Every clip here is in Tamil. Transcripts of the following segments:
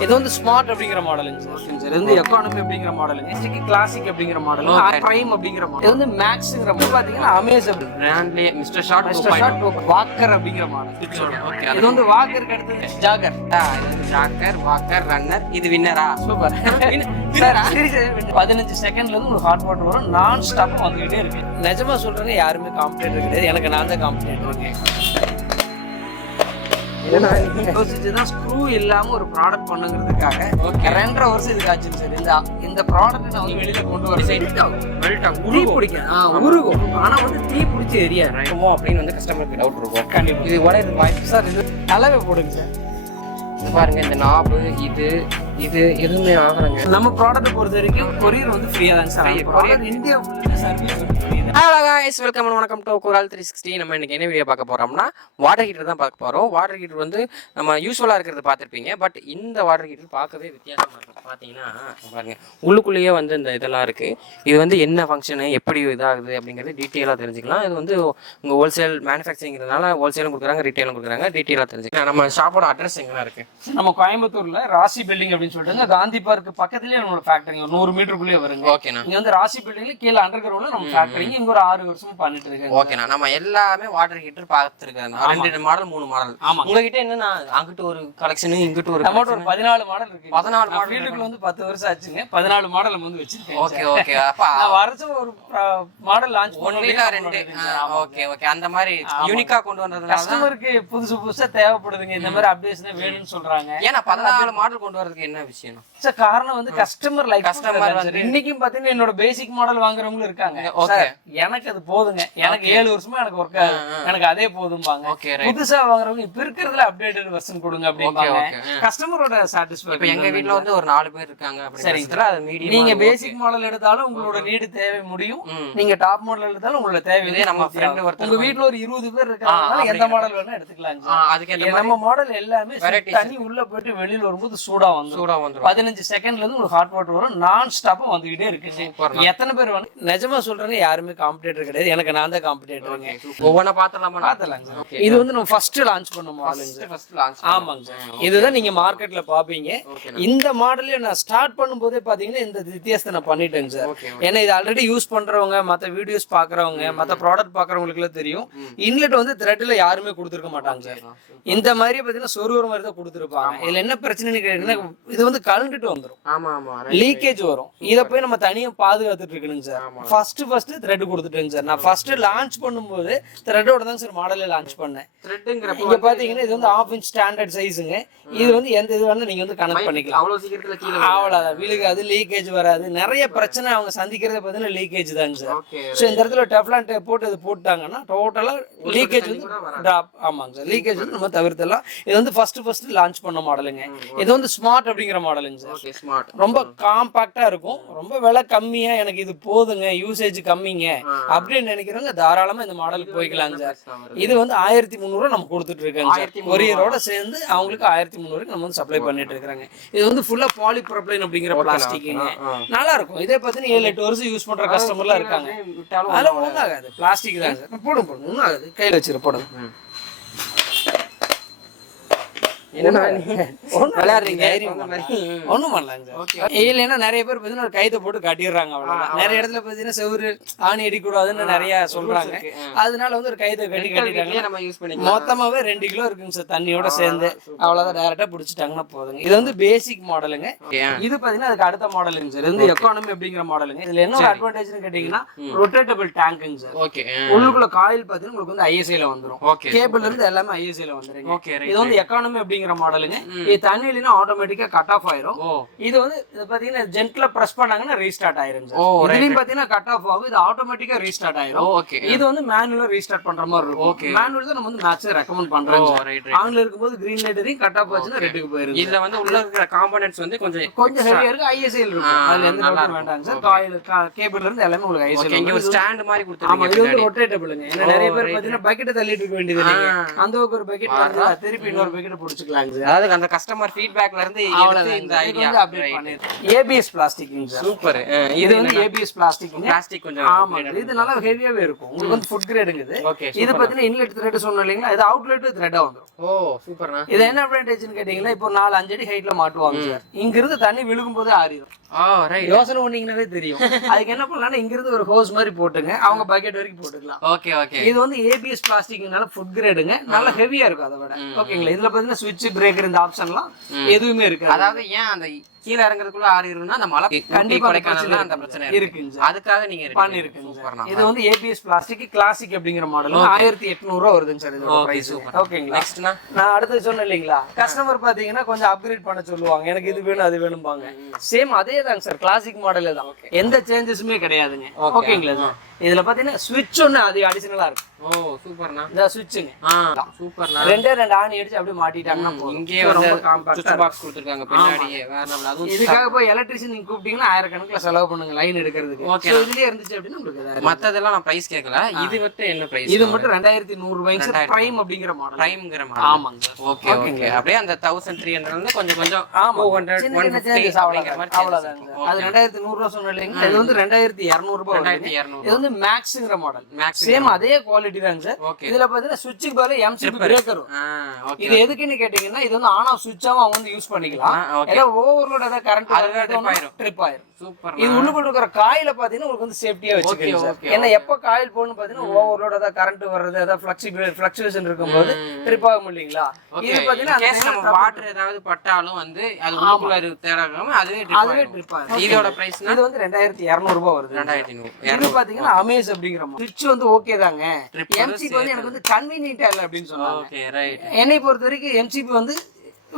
இது வந்து ஸ்மார்ட் அப்படிங்கிற மாடலுங்க சார். இது வந்து எக்கானமி அப்படிங்கிற மாடலுங்க. இதுக்கு கிளாசிக் அப்படிங்கிற மாடல், பிரைம் அப்படிங்கிற மாடல். இது வந்து மேக்ஸ்ங்கிற மாதிரி பாத்தீங்கன்னா அமேசான் பிராண்ட்லயே மிஸ்டர் ஷார்ட் வாக்கர் அப்படிங்கிற மாடல். இது வந்து வாக்கருக்கு அடுத்தது ஜாகர். இது வந்து ஜாக்கர், வாக்கர், ரன்னர். இது வின்னரா? சூப்பர். 15 செகண்ட்ல இருந்து உங்களுக்கு ஹாட் வாட்டர் வரும். நான் ஸ்டாப் வந்துகிட்டே இருக்கு. நிஜமா சொல்றேங்க, யாருமே காம்படிட்டர் கிடையாது. எனக்கு நான் தான் காம்படிட்டர் இருக்கேன். ஸ்க்ரூ இல்லாம ஒரு ப்ராடக்ட் பண்ணுங்கிறதுக்காக 2.5 வருஷம் இதுக்கு ஆச்சு சார். இந்த ப்ராடக்ட் நான் வந்து வெளியில கொண்டு வரேன். உருகும், ஆனா வந்து தீ பிடிச்சி எரியாது அப்படின்னு வந்து கஸ்டமருக்கு டவுட் இருக்கும். கண்டிப்பா இது உடையது வாய்ப்பு சார். இது நல்லாவே போடுங்க சார். பாருங்க, இந்த நாபு இது எதுவுமே ஆகுறாங்க. நம்ம ப்ராடக்ட் பொறுத்த வரைக்கும் கொரியர் வந்து ஃப்ரீயா தான் சார். கொரியர் இந்தியா ஃபுல்லா சர்வீஸ் வந்து ஃப்ரீ தான். ஹலோ गाइस, வெல்கம் அண்ட் வணக்கம் டு கோரால் 360. நம்ம இன்னைக்கு என்ன வீடியோ பார்க்க போறோம்னா வாட்டர் ஹீட்டர் தான் பார்க்க போறோம். வாட்டர் ஹீட்டர் வந்து நம்ம யூஸ்வலா இருக்கிறத பார்த்திருப்பீங்க. பட் இந்த வாட்டர் ஹீட்டர் பார்க்கவே வித்தியாசமா இருக்கும். பாத்தீங்கன்னா பாருங்க, உள்ளுக்குள்ளேயே வந்து இந்த இதெல்லாம் இருக்கு. இது வந்து என்ன ஃபங்க்ஷன், எப்படி இதாகுது அப்படிங்கிறது டீட்டெயிலாக தெரிஞ்சுக்கலாம். இது வந்து உங்க ஹோல்சேல் மேனுஃபேக்சரிங்கிறதுனால ஹோல்சேலும் கொடுக்குறாங்க, ரீட்டைலும் கொடுக்குறாங்க. டீட்டெயிலாக தெரிஞ்சுக்கலாம். நம்ம ஷாப்போட அட்ரஸ் எங்கெல்லாம் இருக்கு? நம்ம கோயம்புத்தூர்ல ராசி பில்டிங் அப்படின்னு சொல்லிட்டு காந்தி பார்க் பக்கத்துலயே நம்மளோட ஃபேக்டரி ஒரு 100 மீட்டருக்குள்ளே வருங்க. ஓகேண்ணா. இங்க வந்து ராசி பில்டிங்ல கீழே அண்டர் கிரவுண்ட்ல நம்ம ஃபேக்டரி இங்க ஒரு 6 வருஷமா பண்ணிட்டு இருக்கேன். ஓகேண்ணா. நம்ம எல்லாமே வாட்டர் ஹீட்டர் பார்த்துருக்கேன். 2 மாடல் 3 மாடல். உங்ககிட்ட என்னன்னா அங்கிட்டு ஒரு கலெக்ஷன், இங்கிட்டு ஒரு நம்மகிட்ட ஒரு 14 மாடல் இருக்கு. 14 மாடல். ஃபீல்டுக்குள்ள வந்து 10 வருஷம் ஆச்சுங்க. 14 மாடல் நம்ம வந்து வச்சிருக்கேன். Okay okay. அப்ப வருஷம் ஒரு மாடல் லான்ச் ஒன்னில 2. Okay okay. அந்த மாதிரி யூனிக்கா கொண்டு வந்ததுனால கஸ்டமருக்கு புதுசா தேவைப்படுதுங்க. இந்த மாதிரி அப்டேஷன் வேணும்னு சொல்றாங்க. ஏன்னா 14 மாடல் கொண்டு வரதுக்கு என்ன விஷயம் சார்? காரணம் வந்து கஸ்டமர் லைக் வந்து இன்னைக்கும் பாத்தீங்கன்னா என்னோட பேசிக் மாடல் வாங்குறவங்களும் இருக்காங்க. எனக்கு அது போதுங்க, எனக்கு 7 வருஷமா எனக்கு ஒர்க் ஆகுது, எனக்கு அதே போதும்பாங்க. புதுசா வாங்குறவங்க இப்ப இருக்கிறதுல அப்டேட்டட் வெர்ஷன் கொடுங்க அப்படிம்பாங்க. கஸ்டமரோட சாட்டிஸ்ஃபை. இப்ப எங்க வீட்ல வந்து ஒரு 4 பேர் இருக்காங்க அப்படிங்கறதுல அது மீடியம். நீங்க பேசிக் மாடல் எடுத்தாலும் உங்களோட நீடு தேவை முடியும். நீங்க டாப் மாடல் எடுத்தாலும் உங்களோட தேவை. நம்ம ஃப்ரெண்ட் ஒருத்தர் உங்க வீட்ல ஒரு 20 பேர் இருக்காங்க, எந்த மாடல் வேணா எடுத்துக்கலாம். அதுக்கு நம்ம மாடல் எல்லாமே தண்ணி உள்ள போயிட்டு வெளியில வரும்போது சூடா வந்துரும். 15 செகண்ட்ல இருந்து உங்களுக்கு ஹாட் வாட்டர் வரும். நான் ஸ்டாப்பா வந்துகிட்டே இருக்கு. எத்தனை பேர் வந்து நிஜமா சொல்றேங்க, யாருமே காம்படிட்டர் கிடையாது. எனக்கு நான் தான் காம்படிட்டருங்க. ஒவ்வொன்றா பார்த்தலாம். இது வந்து நம்ம ஃபர்ஸ்ட் லான்ச் பண்ண மாடல். ஆமாங்க சார். இதுதான் நீங்க மார்க்கெட்ல பாப்பீங்க. இந்த மாடலே நான் ஸ்டார்ட் பண்ணும்போதே பாத்தீங்கன்னா இந்த வித்தியாசத்தை நான் பண்ணிட்டேங்க சார். ஏன்னா இது ஆல்ரெடி யூஸ் பண்றவங்க, மத்த வீடியோஸ் பாக்குறவங்க, மத்த ப்ராடக்ட் பாக்குறவங்களுக்கு எல்லாம் தெரியும். இன்லெட் வந்து த்ரெட்ல யாருமே கொடுத்துருக்க மாட்டாங்க சார். இந்த மாதிரி பாத்தீங்கன்னா சொருவர மாதிரி தான் கொடுத்துருப்பாங்க. இதுல என்ன பிரச்சனைன்னு கேட்டீங்கன்னா, இது வந்து கலந்துட்டு வந்துடும், லீக்கேஜ் வரும். இதை போய் நம்ம தனியா பாதுகாத்துட்டு இருக்கணுங்க சார். ஃபர்ஸ்ட் த்ரெட் கொடுத்துட்டேங்க சார். நான் ஃபர்ஸ்ட் லான்ச் பண்ணும்போது த்ரெட்டோட தான் சார் மாடலே லான்ச் பண்ணேன். இங்க பாத்தீங்கன்னா இது வந்து 1/2 இன்ச் ஸ்டாண்டர்ட் சைஸுங்க. இது வந்து எந்த இது வேணா நீங்க வந்து கனெக்ட் பண்ணிக்கலாம். அவ்வளவுதான், விழுகாது, லீக்கேஜ் வராது. நிறைய பிரச்சனை அவங்க சந்திக்கிறத பாத்தீங்கன்னா லீக்கேஜ் தாங்க சார். ஸோ இந்த இடத்துல டெஃப்லான் டேப் போட்டு இது போட்டாங்கன்னா டோட்டலா லீக்கேஜ் வந்து டிராப். ஆமாங்க சார், லீக்கேஜ் வந்து நம்ம தவிர்த்தலாம். இது வந்து ஃபர்ஸ்ட் லான்ச் பண்ண மாடலுங்க. இது வந்து ஸ்மார்ட் அப்படிங்கிற மாடலுங்க சார். ரொம்ப காம்பாக்டா இருக்கும், ரொம்ப விலை கம்மியா, எனக்கு இது போதுங்க, யூசேஜ் கம்மிங்க அப்படின்னு நினைக்கிறவங்க தாராளமா இந்த மாடலுக்கு போய்க்கலாம் சார். இது வந்து 1300 நம்ம கொடுத்துட்டு இருக்காங்க சார். கொரியரோட சேர்ந்து அவங்களுக்கு 1300 நம்ம வந்து சப்ளை பண்ணிட்டு இருக்காங்க. இது வந்து ஃபுல்லா பாலிப்ரோபைலன் அப்படிங்கிற பிளாஸ்டிக்குங்க. நல்லா இருக்கும். இதே பார்த்தீங்கன்னா 7-8 வருஷம் யூஸ் பண்ற கஸ்டமர்லாம் இருக்காங்க. அதெல்லாம் ஒன்றும் ஆகாது, பிளாஸ்டிக் தான் சார். போடும் ஒன்றும் ஆகாது, கையில் வச்சிரு போடும். ஒண்ணும் பண்ணலாங்க. இல்லைன்னா நிறைய பேர் பாத்தீங்கன்னா ஒரு கைத்தை போட்டு கட்டிடுறாங்க. அவ்வளவுதான். நிறைய இடத்துல பாத்தீங்கன்னா செவரு ஆணி அடிக்கூடாதுன்னு நிறைய சொல்றாங்க. அதனால வந்து ஒரு கைத்தை கட்டிட்டாங்க. மொத்தமாவே 2 கிலோ இருக்குங்க சார் தண்ணியோட சேர்ந்து. அவ்வளவுதான், டைரக்டா பிடிச்சிட்டாங்கன்னா போதுங்க. இது வந்து பேசிக் மாடலுங்க. இது பாத்தீங்கன்னா அதுக்கு அடுத்த மாடலுங்க சார். இது வந்து எக்கானமி அப்படிங்கிற மாடலுங்க. இதுல என்ன அட்வான்டேஜ் கேட்டீங்கன்னா ரொட்டேட்டபிள் டேங்குங்க சார். உள்ளுக்குள்ள காயில் பாத்தீங்கன்னா உங்களுக்கு வந்து ஐஎஸ்ஐல வந்துரும். கேபிள்ல இருந்து எல்லாமே ஐஎஸ்ஐல வந்துருங்க. இது வந்து எக்கானமி அப்படிங்கிற மாடலுங்க. இது தண்ணியில ஆட்டோமேட்டிக்கா கட் ஆஃப் ஆயிரும். இது வந்து பாத்தீங்கன்னா ஜென்ட்ல பிரஸ் பண்ணாங்கன்னா ரீஸ்டார்ட் ஆயிரும். இதுலயும் பாத்தீங்கன்னா கட் ஆஃப் ஆகும், இது ஆட்டோமேட்டிக்கா ரீஸ்டார்ட் ஆயிரும். இது வந்து மேனுவலா ரீஸ்டார்ட் பண்ற மாதிரி இருக்கும். மேனுவல் தான் நம்ம வந்து மேக்ஸிமம் ரெக்கமெண்ட் பண்றோம். ஆன்ல இருக்கும்போது கிரீன் லைட் எரியும், கட் ஆஃப் ஆச்சுன்னா ரெட்டுக்கு போயிரும். இதுல வந்து உள்ள இருக்கிற காம்போனன்ட்ஸ் வந்து கொஞ்சம் ஹெவியா இருக்கு. ஐஎஸ்ஐ இருக்கும், அதுல எந்த டவுட்டும் வேண்டாம் சார். காயில் கேபிள்ல இருந்து எல்லாமே உங்களுக்கு ஐஎஸ்ஐ. இங்க ஒரு ஸ்டாண்ட் மாதிரி கொடுத்துருக்காங்க. இது வந்து ரொட்டேட்டபிள்ங்க. நிறைய பேர் பாத்தீங்கன்னா பக்கெட் தள்ளிட்டு இருக்க வேண்டியது இல்லைங்க. அந்த ஒரு பக்கெட் வந்து திருப்பி இன்னொரு பக்கெட் பிடிச்சிக்கலாம். பண்ணிக்கலாங்க சார். அதாவது அந்த கஸ்டமர் ஃபீட்பேக்ல இருந்து எடுத்து இந்த ஐடியா அப்டேட் பண்ணிருக்கோம். ABS பிளாஸ்டிக்ங்க சார். சூப்பர். இது வந்து ABS பிளாஸ்டிக்ங்க. பிளாஸ்டிக் கொஞ்சம் ஆமா, இது நல்லா ஹெவியாவே இருக்கும். உங்களுக்கு வந்து ஃபுட் கிரேடுங்க இது. இது பாத்தீங்கன்னா இன்லெட் த்ரெட் சொன்னோம் இல்லீங்களா, இது அவுட்லெட் த்ரெட்டா வந்துரும். ஓ சூப்பர்ண்ணா. இது என்ன அட்வான்டேஜ்னு கேட்டீங்கன்னா, இப்போ 4-5 அடி ஹைட்ல மாட்டுவாங்க சார். இங்க இருந்து தண்ணி விழுகும் போதே ஆறிடும். யோசனை பண்ணீங்கன்னாவே தெரியும். அதுக்கு என்ன பண்ணலாம்னா, இங்க இருந்து ஒரு ஹோஸ் மாதிரி போட்டுங்க, அவங்க பக்கெட் வரைக்கும் போட்டுக்கலாம். Okay okay. இது வந்து ABS பிளாஸ்டிக்னால ஃபுட் கிரேடுங்க, நல்லா ஹெவியா இருக்கும் அதை விட. ஓகேங்களா. இதுல பாத்தீங்கன்னா ஸ்விட்ச் பிரேக்கர் இந்த ஆப்ஷன்லாம் எதுவுமே இருக்கு. அதாவது ஏன் அந்த கீழ இறங்குறதுக்குள்ள ஆறிடும்னா அந்த மலை கண்டிப்பா அந்த பிரச்சனை இருக்குங்க. அதுக்காக நீங்க பண்ணிருக்கீங்க. இது வந்து ABS பிளாஸ்டிக் கிளாசிக் அப்படிங்கிற மாடல் 1800 ரூபாய் வருதுங்க சார் இதோட பிரைஸ். ஓகேங்களா. நெக்ஸ்ட்னா நான் அடுத்து சொன்னேன் இல்லீங்களா, கஸ்டமர் பாத்தீங்கன்னா கொஞ்சம் அப்கிரேட் பண்ண சொல்லுவாங்க, எனக்கு இது வேணும் அது வேணும்பாங்க. சேம் அதே தாங்க சார், கிளாசிக் மாடலே தான், எந்த சேஞ்சஸுமே கிடையாதுங்க. ஓகேங்களா சார். இதுல பாத்தீங்கன்னா ஸ்விட்ச் ஒன்னு அது அடிஷனலா இருக்கு. ஓ சூப்பர்ண்ணா. இந்த ஸ்விட்ச்ங்க சூப்பர்ண்ணா. ரெண்டு ஆணி அடிச்சு அப்படியே மாட்டிட்டாங்கன்னா இங்கே வந்து சுவிட்ச் பாக்ஸ் கொடுத்திருக்காங்க பின்னாடியே. வேற நம்ம அதுவும் இதுக்காக போய் எலக்ட்ரிஷியன் நீங்க கூப்பிட்டீங்கன்னா 1000 கணக்குல செலவு பண்ணுங்க லைன் எடுக்கிறதுக்கு. சோ இதுலயே இருந்துச்சு அப்படினா உங்களுக்கு மத்ததெல்லாம் நான் பிரைஸ் கேட்கல. இது மட்டும் என்ன பிரைஸ்? இது மட்டும் 2100 ரூபாய்ங்க சார். பிரைம் அப்படிங்கிற மாடல். பிரைம்ங்கற மாடல். ஆமாங்க. Okay okay. அப்படியே அந்த 1300 ல கொஞ்சம் கொஞ்சம் 200 150 அப்படிங்கிற மாதிரி அவ்வளவுதான். அது 2100 ரூபாய் சொன்னீங்க. இது வந்து 2200 ரூபாய். 2200. இது வந்து மேக்ஸ்ங்கற மாடல். சேம் அதே குவாலிட்டி தாங்க சார். இதுல பாத்தீங்கன்னா ஸ்விட்சுக்கு பதிலா MCB பிரேக்கர். இது எதுக்குன்னு கேட்டீங்கன்னா, இது வந்து ஆன் ஆஃப் ஸ்விட்சாவும் அவங்க வந்து யூஸ் பண்ணிக்கலாம். ஏன்னா ஓவர்லோட் ஏதாவது கரண்ட் ட்ரிப் ஆயிரும். சூப்பர். இது உள்ளுக்குள்ள இருக்கிற காயில பாத்தீங்கன்னா உங்களுக்கு வந்து சேஃப்டியா வச்சுக்கோங்க சார். ஏன்னா எப்ப காயில் போடணும் பாத்தீங்கன்னா ஓவர்லோட் ஏதாவது கரண்ட் வர்றது ஏதாவது ஃபிளக்சுவேஷன் இருக்கும்போது ட்ரிப் ஆகும் இல்லீங்களா. இது பாத்தீங்கன்னா வாட்டர் ஏதாவது பட்டாலும் வந்து அது உள்ளுக்குள்ள தேடாம அதுவே ட்ரிப் ஆகும். இதோட பிரைஸ் இது வந்து 2200 ரூபாய் வருது. 2200. இது பாத்தீங்கன்னா அமேஸ் அப்படிங்கிற ஸ்விட்ச் வந்து ஓகே தாங்க. MCB வந்து எனக்கு வந்து கன்வீனியன்ட்டா இல்ல அப்படின்னு சொன்னாங்க. Okay right. என்னை பொறுத்த வரைக்கும் MCB வந்து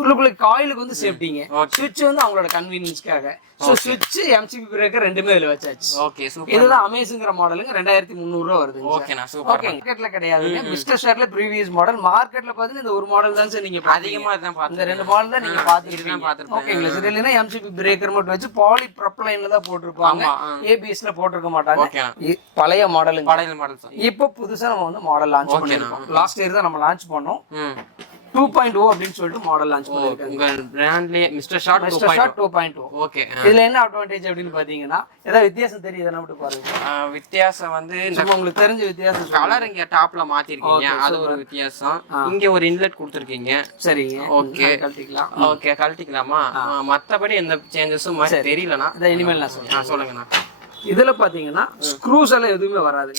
உள்ளுக்குள்ள காயிலுக்கு வந்து சேஃப்டிங்க, ஸ்விட்ச் வந்து அவங்களோட கன்வீனியன்ஸ்க்காக. சோ ஸ்விட்ச் MCB பிரேக்கர் ரெண்டுமே இதுல வச்சாச்சு. Okay super. இதுதான் அமேசிங்கற மாடலுங்க. 2300 ரூபாய் வருது. ஓகேனா சூப்பர். மார்க்கெட்ல கிடையாதுங்க. மிஸ்டர் ஷார்ட்ல ப்ரீவியஸ் மாடல். மார்க்கெட்ல பாத்தீங்கன்னா இந்த ஒரு மாடல் தான் சார் நீங்க அதிகமா தான் பாத்து. இந்த ரெண்டு மாடல் தான் நீங்க பாத்துருக்கீங்க. ஓகேங்களா சார். இல்லனா MCB பிரேக்கர் மட்டும் வச்சு பாலி ப்ரொபலைன்ல தான் போட்டுருப்பாங்க. ABSல போட்டுருக்க மாட்டாங்க. பழைய மாடலுங்க. பழைய மாடல் சார். இப்போ புதுசா நம்ம வந்து மாடல் லான்ச் பண்ணிருக்கோம். லாஸ்ட் இயர் தான் நம்ம லான்ச் பண்ணோம். 2.0 அப்படின்னு சொல்லிட்டு மாடல் லான்ச் பண்ணிருக்காங்க. உங்க பிராண்ட்லயே மிஸ்டர் ஷார்ட் 2.0. ஓகே. இதுல என்ன அட்வான்டேஜ் அப்படின்னு பாத்தீங்கன்னா, ஏதாவது வித்தியாசம் தெரியுதுன்னா மட்டும் பாருங்க. வித்தியாசம் வந்து உங்களுக்கு தெரிஞ்ச வித்தியாசம் கலர் இங்க டாப்ல மாத்திருக்கீங்க, அது ஒரு வித்தியாசம். இங்க ஒரு இன்லெட் கொடுத்திருக்கீங்க. சரிங்க. ஓகே கழட்டிக்கலாம். ஓகே கழட்டிக்கலாமா? மத்தபடி எந்த சேஞ்சஸும் தெரியலனா இனிமேல் நான் சொல்றேன். சொல்லுங்கண்ணா. இதுல பாத்தீங்கன்னா ஸ்க்ரூஸ் எல்லாம் எதுவுமே வராது.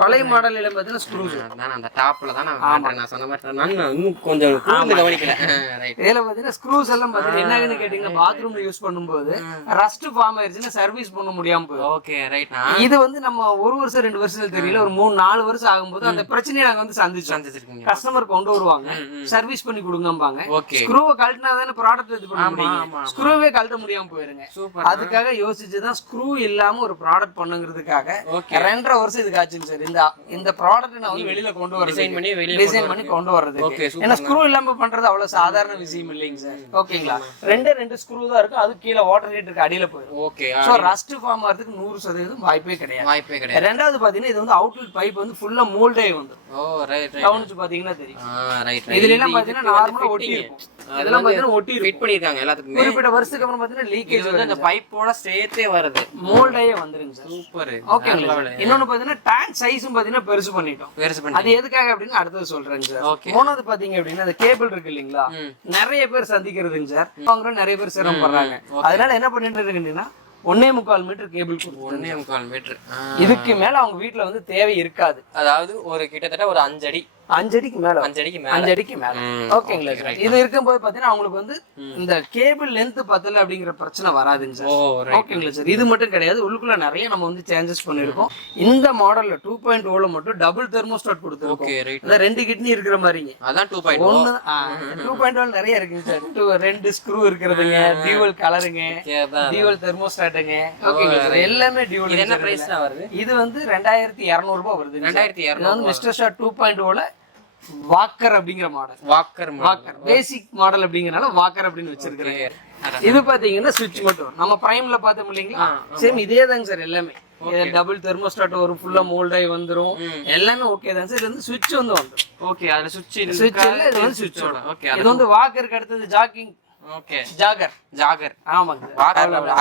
பழைய மாடல்ல பாத்தீங்கன்னா ஸ்க்ரூஸ் நான் அந்த டாப்ல தான் நான் சொன்ன மாதிரி நான் இன்னும் கொஞ்சம் கூர்ந்து கவனிக்கல. ரைட். இதுல பாத்தீங்கன்னா ஸ்க்ரூஸ் எல்லாம் பாத்தீங்கன்னா என்னன்னு கேட்டீங்கன்னா, பாத்ரூம்ல யூஸ் பண்ணும்போது ரஸ்ட் ஃபார்ம் ஆயிருச்சுன்னா சர்வீஸ் பண்ண முடியாம போயிடும். Okay right. இது வந்து நம்ம 1 வருஷம் 2 வருஷத்துல தெரியல, ஒரு 3-4 வருஷம் ஆகும்போது அந்த பிரச்சனையை நாங்க வந்து சந்திச்சிருக்கோம். கஸ்டமர் கொண்டு வருவாங்க, சர்வீஸ் பண்ணி கொடுங்கம்பாங்க. ஸ்க்ரூவை கழட்டினா தானே ப்ராடக்ட் இது பண்ண முடியும். ஸ்க்ரூவே கழட்ட முடியாம போயிருங்க. அதுக்காக யோசிச்சுதான் ஸ்க்ரூ இல்லாம ஒரு ப்ராடக்ட் பண்ணுங்கிறதுக்காக 2.5 வருஷம் இதுக்கு ஆச்சு சார். இந்த ப்ராடக்ட் நான் வந்து வெளியில கொண்டு வரது, டிசைன் பண்ணி கொண்டு வரது. ஏன்னா ஸ்க்ரூ இல்லாம பண்றது அவ்வளவு சாதாரண விஷயம் இல்லைங்க சார். ஓகேங்களா. 2 ஸ்க்ரூ தான் இருக்கு. அது கீழே வாட்டர் ஹீட்டருக்கு அடியில போயிடும். ஓகே. சோ ரஸ்ட் ஃபார்ம் ஆகிறதுக்கு 100% வாய்ப்பே கிடையாது. ரெண்டாவது பாத்தீங்கன்னா, இது வந்து அவுட்லெட் பைப் வந்து ஃபுல்லா மோல்டே வந்து. ஓ ரைட் ரைட். கவுனிச்சு பாத்தீங்கன்னா தெரியும். Right right. இதுல எல்லாம் பாத்தீங்கன்னா நார்மலா ஒட்டி இருக்கும். இதெல்லாம் பாத்தீங்கன்னா ஒட்டி ஃபிட் பண்ணிருக்காங்க எல்லாத்துக்குமே. குறிப்பிட்ட வருஷத்துக்கு அப்புறம் பாத்தீங்கன்னா லீக்கேஜ் வந்து அந்த பைப்போட சேர்த்தே வருது. மோல்டே வந்துருங்க சார். சூப்பர். ஓகேங்களா. இன்னொன்னு பாத்தீங்கன்னா டேங்க் சைஸும் பாத்தீங்கன்னா பெருசு பண்ணிட்டோம். அது எதுக்காக அப்படின்னு அடுத்தது சொல்றேங்க சார். மூணாவது பாத்தீங்க அப்படின்னா, அந்த கேபிள் இருக்கு இல்லீங்களா, நிறைய பேர் சந்திக்கிறதுங்க சார். அவங்க நிறைய பேர் சிரமப்படுறாங்க. அதனால என்ன பண்ணிட்டு இருக்கீங்கன்னா, 1.25 மீட்டர் கேபிள் கொடுத்து 1.25 மீட்டர். இதுக்கு மேல அவங்க வீட்டுல வந்து தேவை இருக்காது. அதாவது ஒரு கிட்டத்தட்ட ஒரு 5 அடி 5 அடிக்கு மேல 5 அடிக்கு மேல. ஓகேங்களா சார். இது இருக்கும்போது பாத்தீங்கன்னா அவங்களுக்கு வந்து இந்த கேபிள் லென்த் பத்தல அப்படிங்கிற பிரச்சனை வராதுங்க சார். ஓகேங்களா சார். இது மட்டும் கிடையாது, உள்ளுக்குள்ள நிறைய நம்ம வந்து சேஞ்சஸ் பண்ணிருக்கோம். இந்த மாடல்ல 2.0ல மட்டும் டபுள் தெர்மோஸ்டாட் கொடுத்துருக்கோம். அந்த 2 கிட்னி இருக்கிற மாதிரிங்க. அதான் 2.0. 2.0 நிறைய இருக்குங்க சார். 2 ஸ்க்ரூ இருக்கிறதுங்க, டியூவல் கலருங்க, டியூவல் தெர்மோஸ்டாட்டுங்க. ஓகேங்களா சார். எல்லாமே டியூவல். இது என்ன பிரைஸ்ல வருது? இது வந்து 2200 ரூபாய் வருது. 2200. வந்து மிஸ்டர் ஷாட் 2.0ல வாக்கர் அப்படிங்கிற மாடல். வாக்கர் பேசிக் மாடல் அப்படிங்கறனால வாக்கர் அப்படின்னு வச்சிருக்கேன். இது பாத்தீங்கன்னா ஸ்விட்ச் மட்டும் நம்ம பிரைம்ல பார்த்தோம் இல்லீங்களா, சேம் இதே தாங்க சார். எல்லாமே டபுள் தெர்மோஸ்டாட் வரும், ஃபுல்லா மோல்ட் ஆகி வந்துரும், எல்லாமே ஓகே தான் சார். இது வந்து சுவிட்ச் வந்து வந்துரும். ஓகே, அதுல சுவிட்ச் இல்ல, இது வந்து சுவிட்ச். ஓகே, இது வந்து வாக்கருக்கு அடுத்தது ஜாக்கிங். ஓகே, ஜாகர். ஆமாங்க,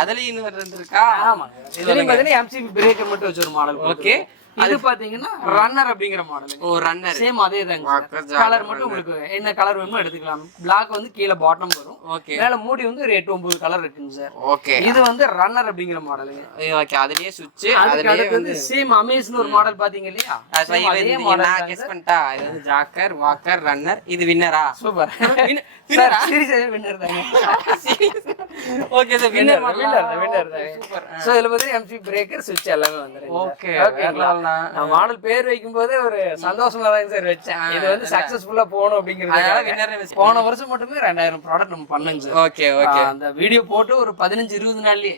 அதுலயும் இன்னும் இருக்கா? ஆமாங்க, இதுலயும் பாத்தீங்கன்னா எம்சிபி பிரேக்கர் மட்டும் வச்ச ஒரு மாடல். ஓகே, அது பாத்தீங்கன்னா ரன்னர் அப்படிங்கிற மாடல். ஓ, ரன்னர் சேம் அதே தாங்க. கலர் மட்டும் உங்களுக்கு என்ன கலர் வேணுமோ எடுத்துக்கலாம். பிளாக் வந்து கீழ பாட்டம் வரும். ஓகே, மேல மூடி வந்து ஒரு 8-9 கலர் இருக்குங்க சார். ஓகே, இது வந்து ரன்னர் அப்படிங்கிற மாடலுங்க. ஓகே, அதுலயே சுவிட்ச். அதுலயே வந்து சேம் அமேஸ்னு ஒரு மாடல் பாத்தீங்க இல்லையா? அதே மாடல் நான் கெஸ் பண்ணிட்டா. இது வந்து ஜாக்கர், வாக்கர், ரன்னர். இது வின்னரா? சூப்பர் சார், சீரியஸா வின்னர் தாங்க. ஓகே சார், வின்னர் தாங்க. சூப்பர். சோ இதுல வந்து எம்சி பிரேக்கர் சுவிட்ச் எல்லாமே வந்துருங்க. ஓகே, ஓகேங்களா? நான் மாடல் பேர் வைக்கும் போதே ஒரு சந்தோஷமா தான் சார் வச்சேன். இது வந்து சக்சஸ்ஃபுல்லா போகணும் அப்படிங்கிறது. போன வருஷம் மட்டுமே 2000 ப்ராடக்ட் நம்ம பண்ணோங்க சார். Okay, okay. அந்த வீடியோ போட்டு ஒரு 15-20 நாள்லயே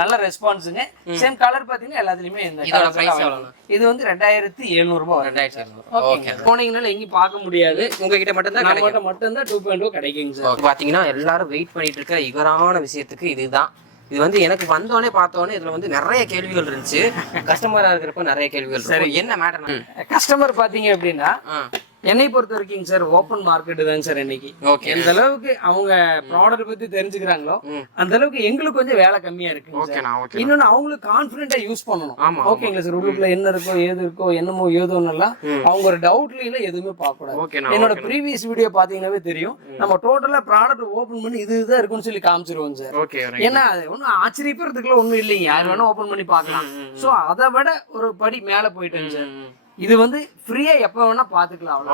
நல்ல ரெஸ்பான்ஸுங்க. சேம் கலர் பாத்தீங்கன்னா எல்லாத்துலயுமே இதோட பிரைஸ் எவ்வளவு? இது வந்து 2700 ரூபாய். 2700. ஓகே, போனீங்கனால எங்கேயும் பார்க்க முடியாது. உங்ககிட்ட மட்டும் தான் நம்மகிட்ட மட்டும் தான் 2.2 கிடைக்குங்க சார். பாத்தீங்கன்னா எல்லாரும் வெயிட் பண்ணிட்டு இருக்க இகரான விஷயத்துக்கு இதுதான். இது வந்து எனக்கு வந்தோடனே பார்த்தோன்னே இதுல வந்து நிறைய கேள்விகள் இருந்துச்சு. கஸ்டமரா இருக்கிறப்ப நிறைய கேள்விகள். சரி, என்ன மேட்டர்? கஸ்டமர் பாத்தீங்க அப்படின்னா என்னை பொறுத்த வரைக்கும் சார் ஓப்பன் மார்க்கெட் தாங்க சார் இன்னைக்கு. எந்த அளவுக்கு அவங்க ப்ராடக்ட் பத்தி தெரிஞ்சுக்கிறாங்களோ அந்த அளவுக்கு எங்களுக்கு கொஞ்சம் வேலை கம்மியா இருக்கு. இன்னொன்னு அவங்களுக்கு கான்பிடென்டா யூஸ் பண்ணணும். ஓகேங்களா சார்? உள்ளுக்குள்ள என்ன இருக்கோ ஏது இருக்கோ என்னமோ ஏதோன்னெல்லாம் அவங்க ஒரு டவுட்ல எதுவுமே பார்க்க கூடாது. என்னோட ப்ரீவியஸ் வீடியோ பாத்தீங்கன்னாவே தெரியும். நம்ம டோட்டலா ப்ராடக்ட் ஓபன் பண்ணி இதுதான் இருக்குன்னு சொல்லி காமிச்சிருவோம் சார். ஏன்னா ஒன்னும் ஆச்சரியப்படுறதுக்குள்ள ஒண்ணும் இல்லைங்க, யார் வேணா ஓபன் பண்ணி பாக்கலாம். சோ அதை விட ஒரு படி மேல போயிட்டேங்க சார். இது வந்து ஃப்ரீயா எப்ப வேணா பாத்துக்கலாம்.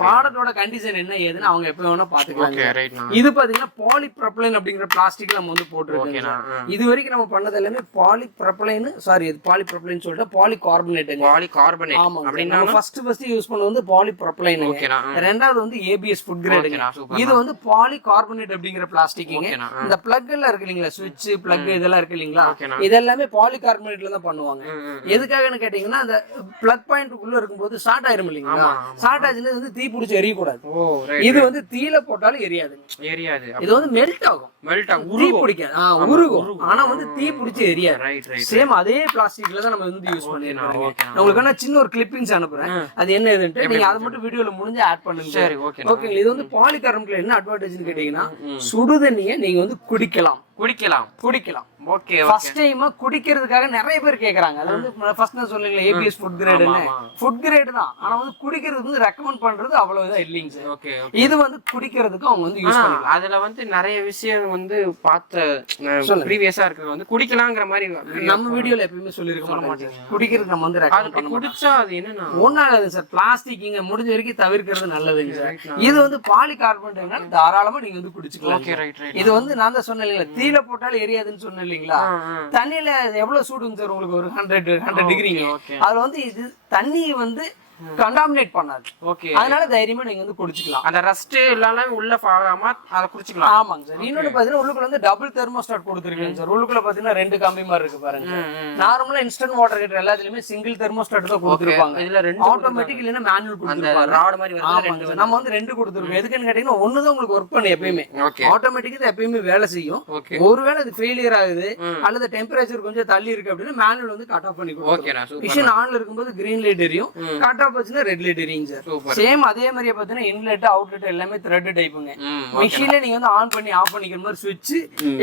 ப்ராடக்ட்டோட கண்டிஷன் என்ன ஏதுன்னு அவங்க எப்ப வேணா பாத்துக்கலாம். இது பாத்தீங்கன்னா பாலிப்ரொபைலன் அப்படிங்கிற பிளாஸ்டிக் நம்ம வந்து போட்டுருக்கோம். இது வரைக்கும் நம்ம பண்ணது எல்லாமே பாலிப்ரொபைலன், சாரி இது பாலிப்ரொபைலன் சொல்லிட்டு பாலிகார்பனேட். பாலிகார்பனேட் அப்படின்னா ஃபர்ஸ்ட் யூஸ் பண்ணது வந்து பாலிப்ரொபைலன். ரெண்டாவது வந்து ஏபிஎஸ் ஃபுட் கிரேட். இது வந்து பாலிகார்பனேட் அப்படிங்கிற பிளாஸ்டிக்ங்க. இந்த பிளக் எல்லாம் இருக்கு இல்லீங்களா, சுவிட்ச் பிளக் இதெல்லாம் இருக்கு இல்லீங்களா, இதெல்லாமே பாலிகார்பனேட்ல தான் பண்ணுவாங்க. எதுக்காகன்னு கேட்டீங்கன்னா அந்த பிளக் பாயிண்ட் இருக்கும்போது ஷார்ட் ஆயிரும் இல்லைங்களா, ஷார்ட் ஆச்சுன்னா வந்து தீ பிடிச்சி எரியக்கூடாது. இது வந்து தீல போட்டாலும் எரியாது. இது வந்து மெல்ட் ஆகும், தீ பிடிக்காது, உருகும். ஆனா வந்து தீ பிடிச்சி எரியாது. சேம் அதே பிளாஸ்டிக்ல தான் நம்ம வந்து யூஸ் பண்ணிருக்கோம். உங்களுக்கு நான் சின்ன ஒரு கிளிப்பிங்ஸ் அனுப்புறேன், அது என்ன ஏதுன்ட்டு நீங்க அதை மட்டும் வீடியோல முடிஞ்சு ஆட் பண்ணுங்க. ஓகேங்களா? இது வந்து பாலிகார்பனேட்ல என்ன அட்வான்டேஜ்னு கேட்டீங்கன்னா சுடுதண்ணியை நீங்க வந்து குடிக்கலாம். ஓகே, ஃபர்ஸ்ட் டைம் குடிக்கிறதுக்காக நிறைய பேர் கேக்குறாங்க. அது வந்து ஃபர்ஸ்ட் நான் சொல்லுங்களேன் ஏபிஎஸ் ஃபுட் கிரேட்னு. ஃபுட் கிரேட் தான், ஆனா வந்து குடிக்கிறதுக்கு வந்து ரெக்கமெண்ட் பண்றது அவ்வளவுதான் இல்லைங்க சார். ஓகே, இது வந்து குடிக்கிறதுக்கு அவங்க வந்து யூஸ் பண்ணிக்கலாம். அதுல வந்து நிறைய விஷயம் வந்து பார்த்த ப்ரீவியஸா இருக்கிறது வந்து குடிக்கலாம்ங்கற மாதிரி நம்ம வீடியோல எப்பவுமே சொல்லிருக்க மாட்டோம். குடிக்கிறதுக்கு நம்ம வந்து ரெக்கமெண்ட் பண்ண மாட்டோம். குடிச்சா அது என்னன்னா ஒண்ணாகாது சார். பிளாஸ்டிக்ங்க முடிஞ்ச வரைக்கும் தவிர்க்கிறது நல்லதுங்க சார். இது வந்து பாலிகார்பனேட்னா தாராளமா நீங்க வந்து குடிச்சுக்கலாம். Okay, right. இது வந்து நான் தான் சொன்னேன் இல்லைங்களா, தீல போட்டாலும் எரியாதுன்னு சொன்னேன் இல்லைங்களா. தண்ணியில எவ்வளவு சூடுங்க சார் உங்களுக்கு, ஒரு 100 டிகிரிங்க. அதுல வந்து இது தண்ணி வந்து கண்டாமினேட் பண்ணாது. ஓகே, அதனால தைரியமா நீங்க வந்து குடிச்சுக்கலாம். அந்த ரஸ்ட் எல்லாம் உள்ள பாகாம அத குடிச்சுக்கலாம். ஆமாங்க சார். இன்னொன்னு பாத்தீங்கன்னா உள்ளுக்குள்ள வந்து டபுள் தெர்மோஸ்டாட் கொடுத்திருக்கேன் சார். உள்ளுக்குள்ள பாத்தீங்கன்னா 2 கம்பி மாதிரி இருக்கு பாருங்க. நார்மலா இன்ஸ்டன்ட் வாட்டர் ஹீட்டர் எல்லாத்துலயுமே சிங்கிள் தெர்மோஸ்டாட் தான் கொடுத்திருப்பாங்க. இதுல 2 ஆட்டோமேட்டிக் இல்லனா மேனுவல் கொடுத்திருப்பாங்க. ராட் மாதிரி வருது. நம்ம வந்து 2 கொடுத்திருக்கோம். எதுக்குன்னு கேட்டீங்கன்னா ஒன்னு தான் உங்களுக்கு வர்க் பண்ணு எப்பவுமே. ஆட்டோமேட்டிக் தான் எப்பவுமே வேலை செய்யும். ஒருவேளை அது ஃபெயிலியர் ஆகுது அல்லது டெம்பரேச்சர் கொஞ்சம் தள்ளி இருக்கு அப்படின்னா மேனுவல் வந்து கட் ஆஃப் பண்ணி கொடுக்கும். மிஷின் ஆன்ல இருக்கும்போது கிரீன் லைட் எரியும், கட் ஆஃப் ஆச்சுன்னா ரெட் லைட் எரியுங்க சார். சேம் அதே மாதிரியே பாத்தீங்கன்னா இன்லெட் அவுட்லெட் எல்லாமே த்ரெட் டைப்புங்க. மிஷின்ல நீங்க வந்து ஆன் பண்ணி ஆஃப் பண்ணிக்கிற மாதிரி சுவிட்ச்,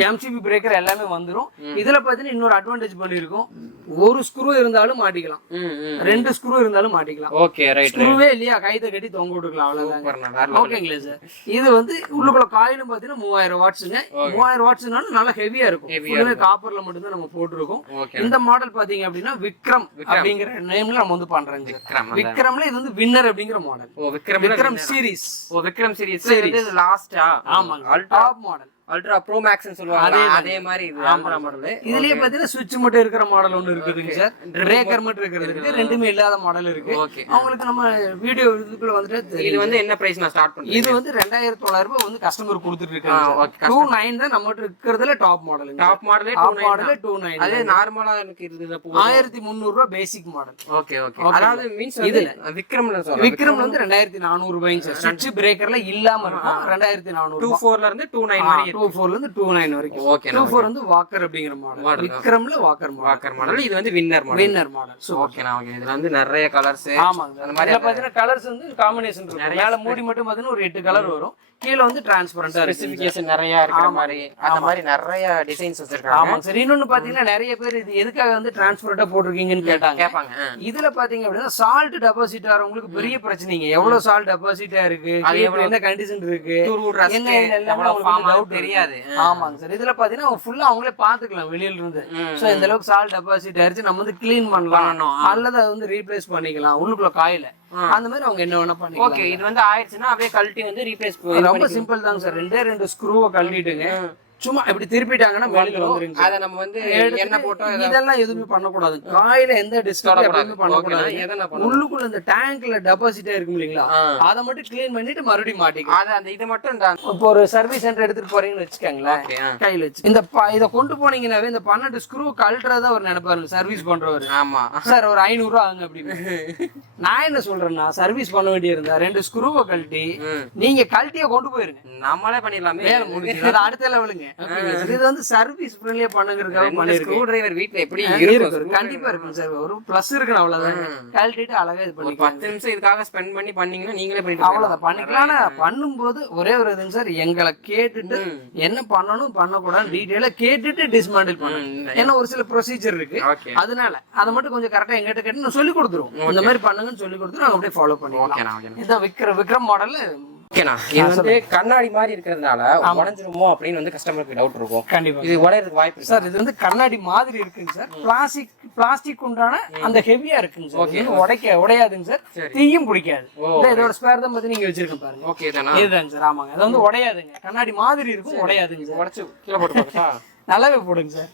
எம்சிபி பிரேக்கர் எல்லாமே வந்துரும். இதுல பாத்தீங்கன்னா இன்னொரு அட்வான்டேஜ் பண்ணிருக்கும், ஒரு ஸ்க்ரூ இருந்தாலும் மாட்டிக்கலாம், 2 ஸ்க்ரூ இருந்தாலும் மாட்டிக்கலாம். Okay, right. ஸ்க்ரூவே இல்லையா கைத்தை கட்டி தொங்க விட்டுக்கலாம், அவ்வளவுதான். ஓகேங்களா சார்? இது வந்து உள்ளுக்குள்ள காயிலும் பாத்தீங்கன்னா 3000 வாட்ஸ்ங்க. 3000 வாட்ஸ்னால நல்லா ஹெவியா இருக்கும். ஃபுல்லுமே காப்பர்ல மட்டும் தான் நம்ம போட்டுருக்கோம். இந்த மாடல் பாத்தீங்க அப்படின்னா விக்ரம் அப்படிங்கிற நேம்ல நம்ம வந்து பண்றோங்க. விக்ரம்ல இது வந்து வின்னர் அப்படிங்கிற model. Vikram series. Vikram series இது லாஸ்டா? ஆமாங்க, டாப் மாடல். அல்ட்ரா ப்ரோ மேக்ஸ்னு சொல்லுவாங்க, அதே மாதிரி இது அல்ட்ரா மாடல். இதுலயே பாத்தீங்கன்னா சுவிட்ச் மட்டும் இருக்கிற மாடல் ஒன்னு இருக்குதுங்க சார். பிரேக்கர் மட்டும் இருக்கிறது இருக்கு, ரெண்டுமே இல்லாத மாடல் இருக்கு. உங்களுக்கு நம்ம வீடியோ இதுக்குள்ள வந்துட்டு இது வந்து என்ன பிரைஸ் நான் ஸ்டார்ட் பண்றேன். இது வந்து 2900 ரூபாய் வந்து கஸ்டமர் கொடுத்துட்டு இருக்காங்க. 29 தான் நம்மட்ட இருக்கிறதுல டாப் மாடல். டாப் மாடலே 29. அதே நார்மலா எனக்கு இருந்தது 1300 ரூபாய் பேசிக் மாடல். Okay, okay. அதாவது மீன்ஸ் இதுல விக்ரம்ல சொல்றேன். விக்ரம் வந்து 2400 ரூபாய்ங்க சார். சுவிட்ச் பிரேக்கர்ல இல்லாம இருக்கும். 2400. 24ல இருந்து 29 வரை 24 ல இருந்து 29 வரைக்கும். ஓகே. 24 வந்து வாக்கர் அப்படிங்கிற மாடல். விக்ரம்ல Walker model. இது வந்து வின்னர் மாடல். ஓகேண்ணா. ஓகே. இதுல வந்து நிறைய கலர்ஸ். ஆமாங்க. அந்த மாதிரி பாத்தீங்கன்னா கலர்ஸ் வந்து காம்பினேஷன் இருக்கும். மேல மூடி மட்டும் பாத்தீங்கன்னா ஒரு 8 கலர் வரும். கீழ வந்து டிரான்ஸ்பரண்டா ஸ்பெசிஃபிகேஷன் நிறைய இருக்கிற மாதிரி அந்த மாதிரி நிறைய டிசைன்ஸ் வச்சிருக்காங்க. ஆமா சார். இன்னொன்னு பாத்தீங்கன்னா நிறைய பேர் இது எதுக்காக வந்து டிரான்ஸ்பரண்டா போட்டிருக்கீங்கன்னு கேட்பாங்க. இதுல பாத்தீங்க அப்படின்னா சால்ட் டெபாசிட் ஆறவங்களுக்கு பெரிய பிரச்சனைங்க. எவ்வளவு சால்ட் டெபாசிட்டா இருக்கு, என்ன கண்டிஷன் இருக்கு, டவுட் தெரியாது. ஆமாங்க சார். இதுல பாத்தீங்கன்னா அவங்க ஃபுல்லா அவங்களே பாத்துக்கலாம் வெளியில இருந்து. சோ இந்த அளவுக்கு சால்ட் டெபாசிட் ஆயிருச்சு, நம்ம வந்து கிளீன் பண்ணலாம் அல்லது அதை வந்து ரீப்ளேஸ் பண்ணிக்கலாம் உள்ளுக்குள்ள காயில. அந்த மாதிரி அவங்க என்ன வேணா பண்ணிக்கலாம். ஓகே. இது வந்து ஆயிடுச்சுன்னா அப்படியே கழட்டி வந்து ரீப்ளேஸ் ரொம்ப சிம்பிள் தாங்க சார். 2 ஸ்க்ரூவை கழட்டிட்டுங்க சும்மா இப்படி திருப்பிட்டாங்கன்னா வெளியில வந்துருங்க. அத நம்ம வந்து என்ன போட்டோ இதெல்லாம் எதுவுமே பண்ணக்கூடாது. காயில எந்த டிஸ்டர்ப் பண்ணக்கூடாது. உள்ளுக்குள்ள இந்த டேங்க்ல டெபாசிட் இருக்கும் இல்லீங்களா, அதை மட்டும் கிளீன் பண்ணிட்டு மறுபடியும் மாட்டிக்கலாம். அந்த இது மட்டும் இப்போ ஒரு சர்வீஸ் சென்டர் எடுத்துட்டு போறீங்கன்னு வச்சுக்கோங்களேன், கையில வச்சு இந்த இதை கொண்டு போனீங்கன்னாவே இந்த 12 ஸ்க்ரூ கழட்டுறதா ஒரு நினைப்பாரு சர்வீஸ் பண்றவர். ஆமா சார் ஒரு 500 ரூபா ஆகுங்க அப்படின்னு. நான் என்ன சொல்றேன்னா, சர்வீஸ் பண்ண வேண்டிய இருந்தா 2 ஸ்க்ரூவை கழட்டி நீங்க கழட்டிய கொண்டு போயிருங்க, நம்மளே பண்ணிடலாமே. வேலை முடிஞ்சு அடுத்த லெவலுங்க. இது வந்து சர்வீஸ் ஃப்ரெண்ட்லியா பண்ணுங்கிறதுக்காக பண்ணிருக்கேன். ஸ்க்ரூ டிரைவர் வீட்ல எப்படி இருக்கும்? கண்டிப்பா இருக்கும் சார். ஒரு பிளஸ் இருக்கு, அவ்வளவுதான். கழட்டிட்டு அழகா இது பண்ணி 10 நிமிஷம் இதுக்காக ஸ்பெண்ட் பண்ணீங்கன்னா நீங்களே பண்ணிட்டு அவ்வளவுதான் பண்ணிக்கலாம். பண்ணும்போது ஒரே ஒரு இதுங்க சார், எங்களை கேட்டுட்டு என்ன பண்ணணும் பண்ணக்கூடாது டீடைலா கேட்டுட்டு டிஸ்மாண்டில் பண்ணணும். ஏன்னா ஒரு சில ப்ரொசீஜர் இருக்கு, அதனால அதை மட்டும் கொஞ்சம் கரெக்டா எங்கிட்ட கேட்டு நான் சொல்லி கொடுத்துருவோம். இந்த மாதிரி பண்ணுங்கன்னு சொல்லி கொடுத்துருவோம், அப்படியே ஃபாலோ பண்ணிக்கலாம். இதான் விக்ரம் மாடல்ல. ஓகேண்ணா. இது வந்து கண்ணாடி மாதிரி இருக்கிறதுனால உடைஞ்சிருமோ அப்படின்னு வந்து கஸ்டமருக்கு டவுட் இருக்கும். கண்டிப்பா இது உடையறதுக்கு வாய்ப்பு இருக்கு சார். இது வந்து கண்ணாடி மாதிரி இருக்குங்க சார். பிளாஸ்டிக் உண்டான அந்த ஹெவியா இருக்குங்க சார். உடையாதுங்க சார், தீயும் பிடிக்காது. இதோட ஸ்பேர் தான் பத்தி நீங்க வச்சிருக்க பாருங்க. ஓகே தானா? இதுதாங்க சார். ஆமாங்க. அது வந்து உடையாதுங்க, கண்ணாடி மாதிரி இருக்கும், உடையாதுங்க சார். உடைச்சு கீழே போட்டு பாருங்க. நல்லாவே போடுங்க சார்.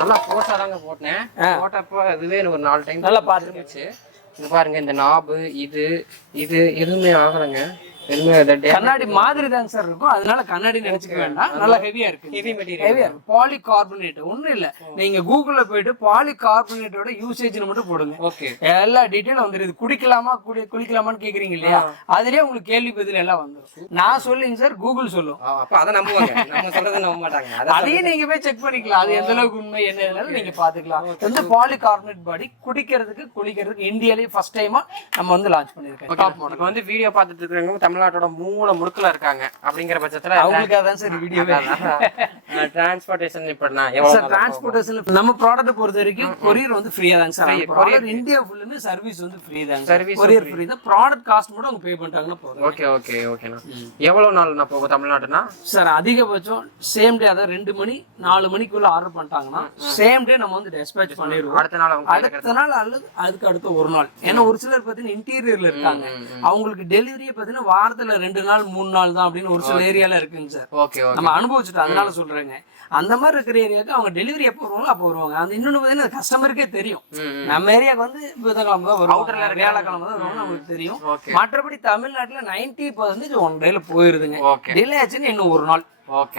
நல்லா ஃபோர்ஸா தாங்க போட்டேன். போட்டப்போ இதுவே ஒரு 4 டைம் நல்லா பாத்துருச்சு. இது பாருங்க, இந்த நாபு இது எதுவுமே ஆகலைங்க. கண்ணாடி மாதிரி தாங்க சார் இருக்கும், அதனால கண்ணாடி நினைச்சுக்க வேண்டாம். நல்லா ஹெவியா இருக்கு, ஹெவி மெட்டீரியல். பாலிகார்பனேட் ஒண்ணும் இல்ல, நீங்க கூகுள்ல போயிட்டு பாலிகார்பனேட்டோட யூசேஜ் மட்டும் போடுங்க. ஓகே. எல்லா டீடைலும் வந்துருது. குடிக்கலாமா குளிக்கலாமான்னு கேக்குறீங்க இல்லையா, அதுலயே உங்களுக்கு கேள்வி பதில் எல்லாம் வந்துடும். நான் சொல்லுங்க சார், கூகுள் சொல்லும். அப்ப அதை நம்புவாங்க, நம்ம சொல்றதை நம்ப மாட்டாங்க. அதையும் நீங்க போய் செக் பண்ணிக்கலாம், அது எந்த அளவுக்கு உண்மை என்ன நீங்க பாத்துக்கலாம். வந்து பாலிகார்பனேட் பாடி குளிக்கிறதுக்கு இந்தியாலேயே ஃபர்ஸ்ட் டைமா நம்ம வந்து லான்ச் பண்ணிருக்கோம். Top model. வந்து வீடியோ பார்த்துட்டு இருக்கிறவங்க தமிழ்நாட்டோட மூல முடுக்குல இருக்காங்க அப்படிங்கிற பட்சத்துல அவங்களுக்காக தான் சார் வீடியோவே. டிரான்ஸ்போர்ட்டேஷன் இப்படினா எவ்வளவு டிரான்ஸ்போர்ட்டேஷன் நம்ம ப்ராடக்ட் பொறுத்த வரைக்கும் கொரியர் வந்து ஃப்ரீயா தான் சார். கொரியர் இந்தியா ஃபுல்லுமே சர்வீஸ் வந்து ஃப்ரீ தான். கொரியர் ஃப்ரீ தான். ப்ராடக்ட் காஸ்ட் மட்டும் அவங்க பே பண்ணிட்டாங்கன்னா போதும். ஓகேண்ணா. எவ்வளவு நாள் நான் போகும் தமிழ்நாட்டுனா சார்? அதிகபட்சம் சேம் டே, அதாவது 2 மணி 4 மணிக்குள்ள ஆர்டர் பண்ணிட்டாங்கன்னா சேம் டே நம்ம வந்து டிஸ்பேட்ச் பண்ணிடுவோம். அடுத்த நாள் அல்லது அதுக்கு அடுத்த ஒரு நாள். ஏன்னா ஒரு சிலர் பாத்தீங்கன்னா இன்டீரியர்ல இருக்காங்க, அவங்களுக்கு டெலிவரியே பாத்தீங்கன்னா வாரத்துல 2 நாள் 3 நாள் தான் அப்படின்னு ஒரு சில ஏரியால இருக்குங்க சார். நம்ம அனுபவிச்சுட்டோம், அதனால சொல்றேங்க. அந்த மாதிரி இருக்கிற ஏரியாவுக்கு அவங்க டெலிவரி எப்போ வருவாங்களோ அப்போ வருவாங்க. அந்த இன்னொன்னு பாத்தீங்கன்னா கஸ்டமருக்கே தெரியும், நம்ம ஏரியாவுக்கு வந்து புதன்கிழமை தான் வரும், வியாழக்கிழமை தான் வரும், நமக்கு தெரியும். மற்றபடி தமிழ்நாட்டுல 90% 1 டேல போயிருதுங்க. டிலே ஆச்சுன்னு இன்னும் ஒரு நாள்.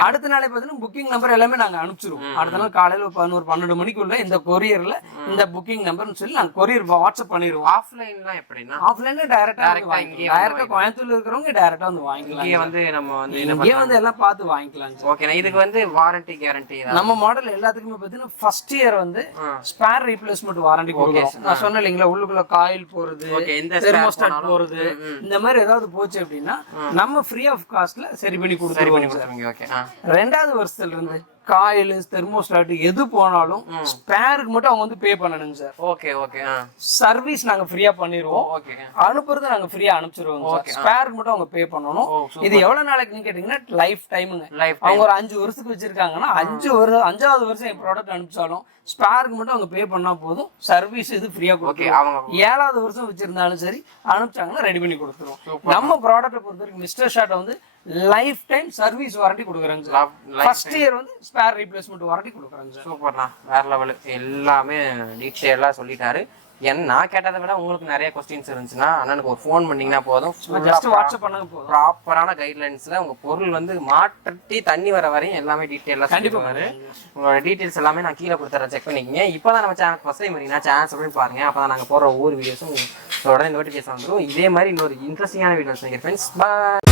அடுத்த நாளே பாத்தீங்கன்னா புக்கிங் நம்பர் எல்லாமே நாங்க அனுப்பிச்சிருவோம். அடுத்த நாள் காலையில 11-12 மணிக்குள்ள இந்த கொரியர்ல இந்த புக்கிங் நம்பர்னு சொல்லி நாங்க கொரியர் வாட்ஸ்அப் பண்ணிடுவோம். ஆஃப்லைன்ல எப்படின்னா? ஆஃப்லைன்ல டைரக்டா கோயம்புத்தூர்ல இருக்கிறவங்க டைரக்டா வந்து வாங்கிக்கலாம். இங்க வந்து நம்ம வந்து இங்கே வந்து எல்லாம் பார்த்து வாங்கிக்கலாம். ஓகேண்ணா. இதுக்கு வந்து வாரண்டி கேரண்டி நம்ம மாடல் எல்லாத்துக்குமே பாத்தீங்கன்னா ஃபர்ஸ்ட் இயர் வந்து ஸ்பேர் ரீப்ளேஸ்மெண்ட் வாரண்டி கொடுக்குறோம். நான் சொன்னேன் இல்லைங்களா, உள்ளுக்குள்ள காயில் போறது, தெர்மோஸ்டாட் போறது, இந்த மாதிரி ஏதாவது போச்சு அப்படின்னா நம்ம ஃப்ரீ ஆஃப் காஸ்ட்ல சரி பண்ணி கொடுத்துருவோம். ரெண்டாவது வருஷத்துல இருந்து காயில் தெர்மோஸ்டாட் எது போனாலும் ஸ்பேருக்கு மட்டும் அவங்க வந்து பே பண்ணணுங்க சார். ஓகே. சர்வீஸ் நாங்க ஃப்ரீயா பண்ணிடுவோம், அனுப்புறது நாங்க ஃப்ரீயா அனுப்பிச்சிருவோம். ஸ்பேருக்கு மட்டும் அவங்க பே பண்ணணும். இது எவ்வளவு நாளைக்குன்னு கேட்டீங்கன்னா லைஃப் டைமுங்க. அவங்க ஒரு 5 வருஷத்துக்கு வச்சிருக்காங்கன்னா 5வது வருஷம் என் ப்ராடக்ட் அனுப்பிச்சாலும் ஸ்பேருக்கு மட்டும் அவங்க பே பண்ணா போதும். சர்வீஸ் இது ஃப்ரீயா கொடுத்துருவோம். 7வது வருஷம் வச்சிருந்தாலும் சரி அனுப்பிச்சாங்கன்னா ரெடி பண்ணி கொடுத்துருவோம். நம்ம ப்ராடக்ட்டை பொறுத்த வரைக்கும் மிஸ்டர் ஷாட் வந்து லைஃப் டைம் சர்வீஸ் வாரண்டி கொடுக்குறாங்க சார். ஃபர்ஸ்ட் இயர் வந்து ஸ்பேர் ரீப்ளேஸ்மெண்ட் வாரண்டி கொடுக்குறாங்க சார். சூப்பர்ண்ணா, வேற லெவல். எல்லாமே டீட்டெயிலாக சொல்லிட்டாரு. நான் கேட்டதை விட உங்களுக்கு நிறைய கொஸ்டின்ஸ் இருந்துச்சுன்னா அண்ணனுக்கு ஒரு ஃபோன் பண்ணீங்கன்னா போதும். வாட்ஸ்அப் பண்ணாங்க போதும். ப்ராப்பரான கைட்லைன்ஸ்ல உங்க பொருள் வந்து மாற்றி தண்ணி வர வரையும் எல்லாமே டீட்டெயிலாக கண்டிப்பாக உங்களோட டீட்டெயில்ஸ் எல்லாமே நான் கீழே கொடுத்துறேன், செக் பண்ணிக்கங்க. இப்போ தான் நம்ம சேனல் ஃபர்ஸ்ட் டைம் வரீங்கன்னா சேனல் அப்படின்னு பாருங்க. அப்போ தான் நாங்கள் போகிற ஒவ்வொரு வீடியோஸும் உடனே நோட்டிஃபிகேஷன் வந்துடும். இதே மாதிரி இன்னொரு இன்ட்ரெஸ்டிங்கான வீடியோஸ் ஃப்ரெண்ட்ஸ். பாய்.